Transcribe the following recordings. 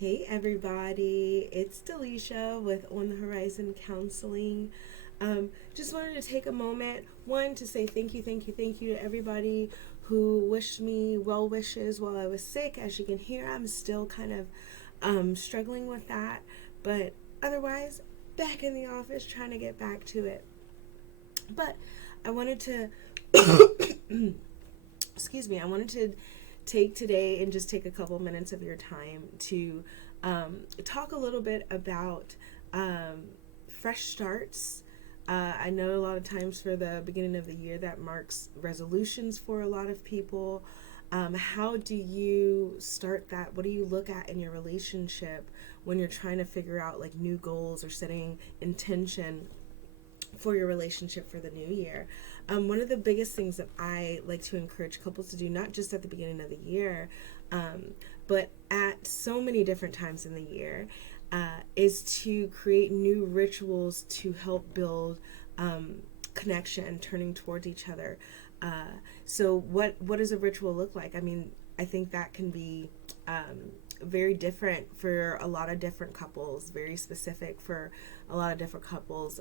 Hey everybody, it's Delisha with On the Horizon Counseling. Just wanted to take a moment, one, to say thank you to everybody who wished me well wishes while I was sick. As you can hear, I'm still kind of struggling with that, but otherwise, back in the office trying to get back to it. But I wanted to, excuse me, I wanted to take today and just take a couple minutes of your time to talk a little bit about fresh starts. I know a lot of times for the beginning of the year that marks resolutions for a lot of people. How do you start that? What do you look at in your relationship when you're trying to figure out like new goals or setting intention for your relationship for the new year? One of the biggest things that I like to encourage couples to do, not just at the beginning of the year, but at so many different times in the year, is to create new rituals to help build connection, turning towards each other. So, what does a ritual look like? I mean, I think that can be very different for a lot of different couples, very specific for a lot of different couples.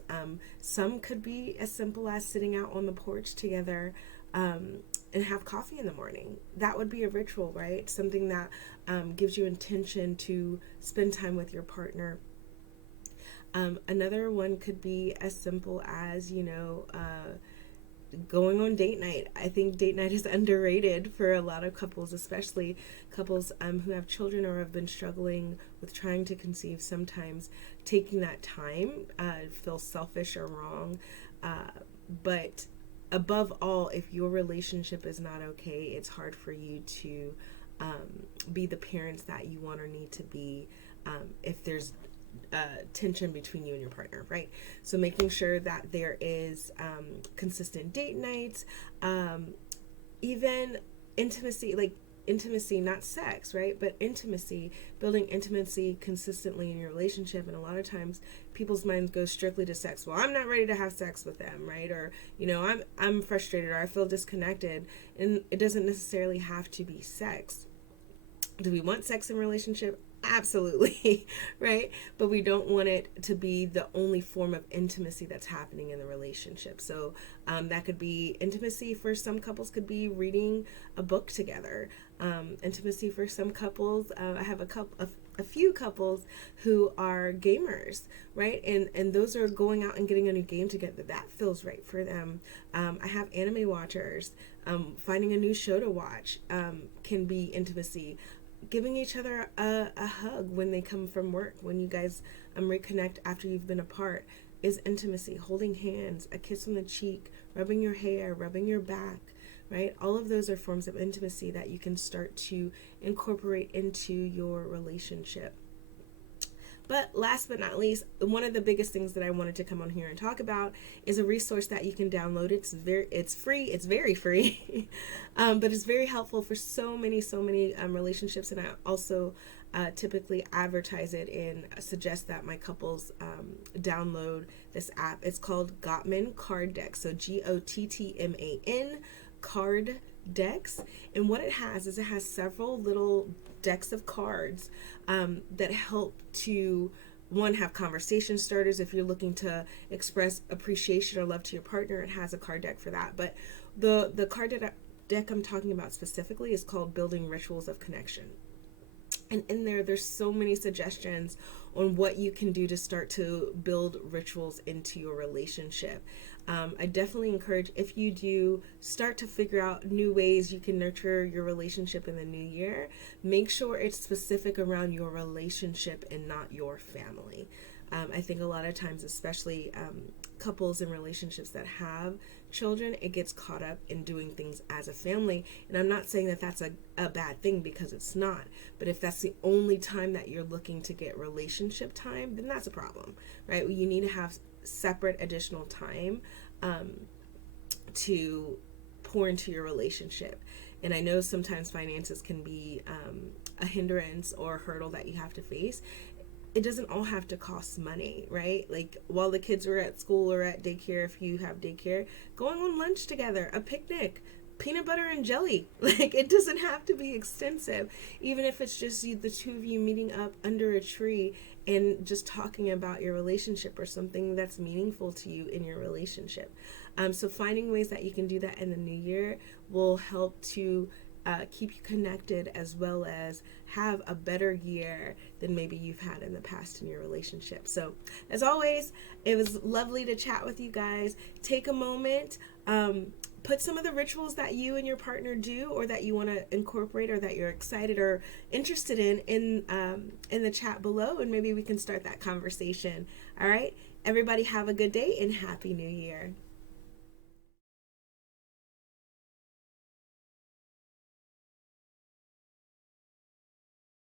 Some could be as simple as sitting out on the porch together and have coffee in the morning. That would be a ritual, right? Something that gives you intention to spend time with your partner. Another one could be as simple as, going on date night. I think date night is underrated for a lot of couples, especially couples who have children or have been struggling with trying to conceive. Sometimes taking that time feels selfish or wrong. But above all, if your relationship is not okay, it's hard for you to be the parents that you want or need to be if there's tension between you and your partner, right? So making sure that there is consistent date nights, even intimacy, like intimacy, not sex, right? But intimacy, building intimacy consistently in your relationship. And a lot of times people's minds go strictly to sex. Well, I'm not ready to have sex with them, right? Or, I'm frustrated or I feel disconnected. And it doesn't necessarily have to be sex. Do we want sex in a relationship? Absolutely, right? But we don't want it to be the only form of intimacy that's happening in the relationship. So that could be intimacy for some couples, could be reading a book together. Intimacy for some couples, I have a few couples who are gamers, right? And those are going out and getting a new game together. That feels right for them. I have anime watchers. Finding a new show to watch can be intimacy. Giving each other a hug when they come from work, when you guys reconnect after you've been apart, is intimacy. Holding hands, a kiss on the cheek, rubbing your hair, rubbing your back, right? All of those are forms of intimacy that you can start to incorporate into your relationship. But last but not least, one of the biggest things that I wanted to come on here and talk about is a resource that you can download. It's free. It's very free, but it's very helpful for so many relationships. And I also typically advertise it and suggest that my couples download this app. It's called Gottman Card Deck. So Gottman Card Decks. And what it has is it has several little decks of cards that help to, one, have conversation starters. If you're looking to express appreciation or love to your partner, it has a card deck for that. But the card deck I'm talking about specifically is called Building Rituals of Connection. And in there's so many suggestions on what you can do to start to build rituals into your relationship. I definitely encourage, if you do start to figure out new ways you can nurture your relationship in the new year, make sure it's specific around your relationship and not your family. I think a lot of times, especially couples in relationships that have children, it gets caught up in doing things as a family. And I'm not saying that that's a bad thing, because it's not. But if that's the only time that you're looking to get relationship time, then that's a problem, right? You need to have separate additional time to pour into your relationship. And I know sometimes finances can be a hindrance or a hurdle that you have to face. It doesn't all have to cost money, right? Like while the kids are at school or at daycare, if you have daycare, going on lunch together, a picnic, peanut butter and jelly. Like, it doesn't have to be extensive. Even if it's just you, the two of you meeting up under a tree and just talking about your relationship or something that's meaningful to you in your relationship. So finding ways that you can do that in the new year will help to keep you connected, as well as have a better year than maybe you've had in the past in your relationship. So as always, it was lovely to chat with you guys. Take a moment, put some of the rituals that you and your partner do, or that you want to incorporate, or that you're excited or interested in the chat below, and maybe we can start that conversation. All right, everybody, have a good day and Happy New Year.